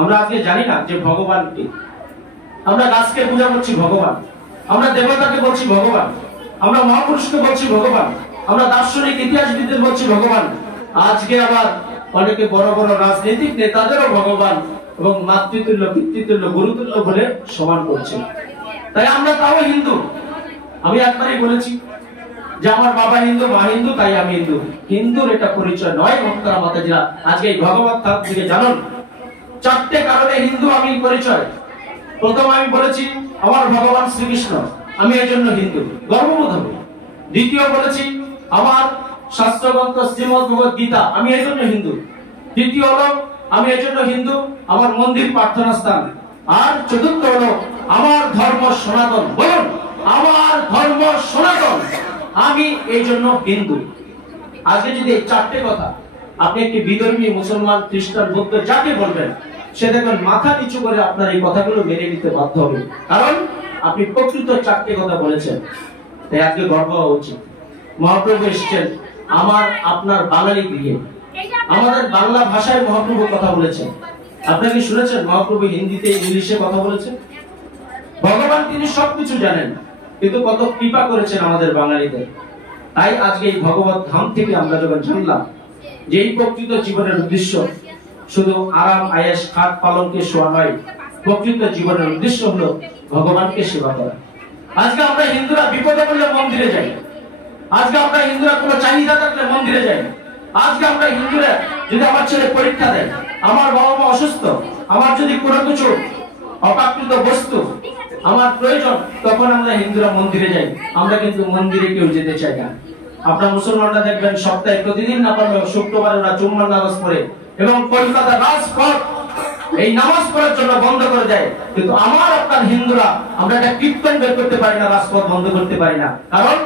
আমরা আজকে জানি না যে ভগবান কে। আমরা গাছকে পূজা করছি ভগবান, আমরা দেবতাকে বলছি ভগবান, আমরা মহাপুরুষকে বলছি ভগবান, আমরা দার্শনিক ইতিহাসবিদদের বলছি ভগবান। আজকে আবার অনেকে বড় বড় রাজনৈতিক নেতাদেরও ভগবান এবং মাতৃতুল্য, পিতৃতুল্য, গুরুতুল্য বলে সমান করছে। তাই আমরা তাও হিন্দু। আমি একবারই বলেছি যে আমার বাবা হিন্দু, মা হিন্দু, তাই আমি হিন্দু। হিন্দুর এটা পরিচয় নয় ভক্তরা মাতাজিরা। আজকে এই ভগবত ধাম থেকে জানুন, চারটে কারণে হিন্দু আমি পরিচয়। প্রথম আমি বলেছি আমার ভগবান শ্রীকৃষ্ণ, আমি এর জন্য হিন্দু, গর্ববোধ হবে। দ্বিতীয় বলেছি আমার শাস্ত্রগ্রন্থ শ্রীমদ ভগবত গীতা, আমি এর জন্য হিন্দু। তৃতীয় হলো আমি এর জন্য হিন্দু আমার মন্দির প্রার্থনা স্থান। আর চতুর্থ হলো আমার ধর্ম সনাতন। বলুন, আমার ধর্ম সনাতন, আমি এই জন্য হিন্দু। আজকে যদি এই চারটে কথা আপনি একটি বিধর্মী মুসলমান, খ্রিস্টান, বৌদ্ধ যাকে বলবেন, সে দেখবেন মাথা নিচু করে আপনার এই কথাগুলো মেনে নিতে বাধ্য হবে, কারণ আপনি প্রকৃত চারটে কথা বলেছেন। তাই আজকে গর্ব হওয়া উচিত। মহাপ্রভু এসেছেন আমার আপনার বাঙালি গৃহে, আমাদের বাংলা ভাষায় মহাপ্রভু কথা বলেছেন। আপনারা কি শুনেছেন মহাপ্রভু হিন্দিতে, ইংলিশে কথা বলেছেন? ভগবান তিনি সবকিছু জানেন, কিন্তু কত কৃপা করেছেন আমাদের বাঙালিদের। তাই আজকে এই ভগবত ধাম থেকে আমরা যখন জানলাম যে এই প্রকৃত জীবনের উদ্দেশ্য শুধু আরাম আয়েশ খাট পালনকে শোয়া নয়, প্রকৃত জীবনের উদ্দেশ্য হলো ভগবানকে সেবা করা। আজকে আমরা হিন্দুরা বিপদে পড়লে মন্দিরে যাই, আজকে আমরা হিন্দুরা কোনো চাহিদা থাকলে মন্দিরে যাই, আজকে আমরা হিন্দুরা যদি আমার ছেলে পরীক্ষা দেয়, আমার বাবা মা অসুস্থ, আমার যদি কোনো কিছু অপ্রাকৃত বস্তু আমার প্রয়োজন, তখন আমরা হিন্দুরা মন্দিরে যাই। আমরা কিন্তু মন্দিরে কেউ যেতে চাই না। আপনার মুসলমানরা দেখবেন সপ্তাহে প্রতিদিন না পারলেও শুক্রবার ওরা জুম্মার নামাজ পড়ে এবং কলকাতা রাজপথ এই নামাজ পড়ার জন্য বন্ধ করে দেয়। কিন্তু আমার আপনার হিন্দুরা আমরা একটা কীর্তন বের করতে পারি না, রাজপথ বন্ধ করতে পারি না, কারণ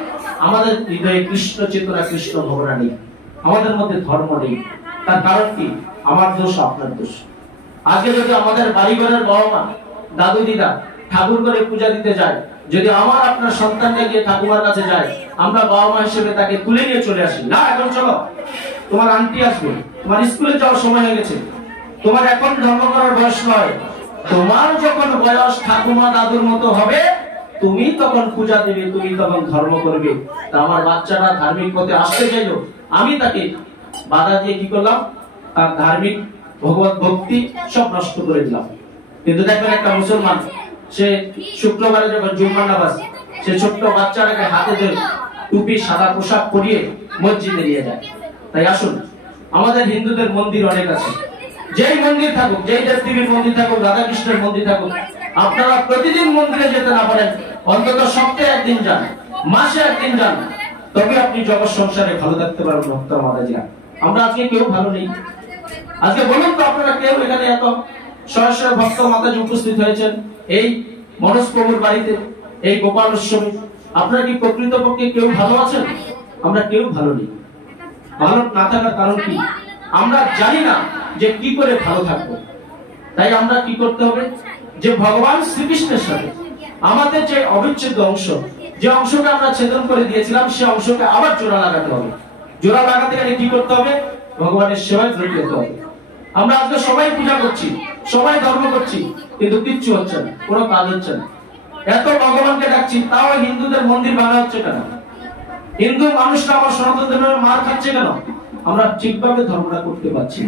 আমাদের হৃদয়ে কৃষ্ণ চেতনা, কৃষ্ণ ভাবনা নেই, আমাদের মধ্যে ধর্ম নেই। তার কারণ কি? আমার দোষ, আপনার দোষ। আজকে যদি আমাদের বাড়িঘরের বাবা মা, দাদু দিদা ঠাকুর করে পূজা দিতে যায়, যদি আমার আপনার সন্তানকে গিয়ে ঠাকুমার কাছে যায়, আমরা বাবা মা হিসেবে তাকে তুলে নিয়ে চলে আসি, না এখন চলো তোমার আন্টি আসবে, তোমার স্কুলে যাওয়ার সময় হয়ে গেছে, তোমার এখন ধর্ম করার বয়স নয়, তোমার যখন বয়স ঠাকুমা দাদুর মতো হবে তুমি তখন পূজা দেবে, তুমি তখন ধর্ম করবে। তা আমার বাচ্চাটা ধার্মিক পথে আসতে চাইলো, আমি তাকে বাধা দিয়ে কি করলাম? তার ধার্মিক ভগবত ভক্তি সব নষ্ট করে দিলাম। কিন্তু দেখবেন একটা মুসলমান, সে শুক্রবারে যখন জুম্মার নামাজ, সে ছোট্ট বাচ্চাটাকে হাতে ধরে টুপি সাদা পোশাক পরিয়ে মসজিদে নিয়ে যায়। তাই আসুন, আমাদের হিন্দুদের মন্দির অনেক আছে, যেই মন্দির থাকুক, যেই দেবদেবীর মন্দির থাকুক, রাধা কৃষ্ণের মন্দির থাকুক, আপনারা প্রতিদিন মন্দিরে যেতে না পারেন, অন্তত সপ্তাহে একদিন যান, মাসে একদিন যান, তবে আপনি জগৎ সংসারে ভালো থাকতে পারবেন। ভক্তরা মাতাজিরা, আমরা আজকে কেউ ভালো নেই। আজকে বলুন তো আপনারা কেউ এখানে এত সরাসরি ভক্ত মাতাজি উপস্থিত হয়েছেন এই মনোজ প্রভুর বাড়িতে, এই গোপাল উৎসবে, আপনারা কি প্রকৃতপক্ষে কেউ ভালো আছেন? আমরা কেউ ভালো নেই। ভালো না থাকার কারণ কি? আমরা জানি না যে কি করে ভালো থাকবো। তাই আমরা কি করতে হবে? যে ভগবান শ্রীকৃষ্ণের সাথে আমাদের যে অবিচ্ছেদ্য অংশ, যে অংশকে আমরা ছেদন করে দিয়েছিলাম, সে অংশকে আবার জোড়া লাগাতে হবে। জোড়া লাগাতে গেলে কি করতে হবে? ভগবানের সেবায় জড়িত হতে হবে। আমরা আজকে সবাই পূজা করছি, সবাই ধর্ম করছি, কিন্তু কিচ্ছু হচ্ছে না, কোনো কাজ হচ্ছে না। এত ভগবানকে ডাকছি, তাও হিন্দুদের মন্দির ভাঙা হচ্ছে কেন? হিন্দু মানুষরা আমার সনাতন ধর্মের মার খাচ্ছে কেন? আমরা ঠিকভাবে ধর্মটা করতে পারছি।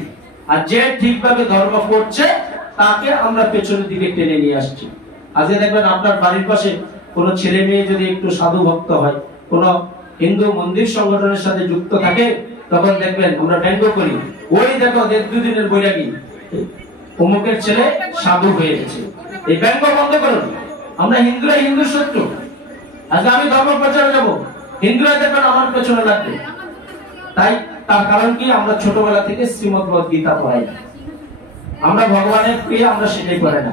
আর যে ঠিকভাবে ধর্ম করছে তাকে আমরা পেছনের দিকে টেনে নিয়ে আসছি। আজকে দেখবেন আপনার বাড়ির পাশে কোনো ছেলে মেয়ে যদি একটু সাধু ভক্ত হয়, কোনো হিন্দু মন্দির সংগঠনের সাথে যুক্ত থাকে, তখন দেখবেন আমরা ব্যঙ্গ করি, ওই দেখো দুদিনের বৈরাগী, অমুকের ছেলে সাধু হয়ে গেছে। এই ব্যঙ্গ বন্ধ করুন। আমরা হিন্দুরা হিন্দুর শত্রু। আজকে আমি ধর্ম প্রচারে যাব, হিন্দুরা দেখবেন আমার পেছনে লাগবে। তাই তার কারণ কি? আমরা ছোটবেলা থেকে শ্রীমদ ভগবত গীতা পড়াই, আমরা ভগবানের প্রিয়, আমরা সেটাই করে না।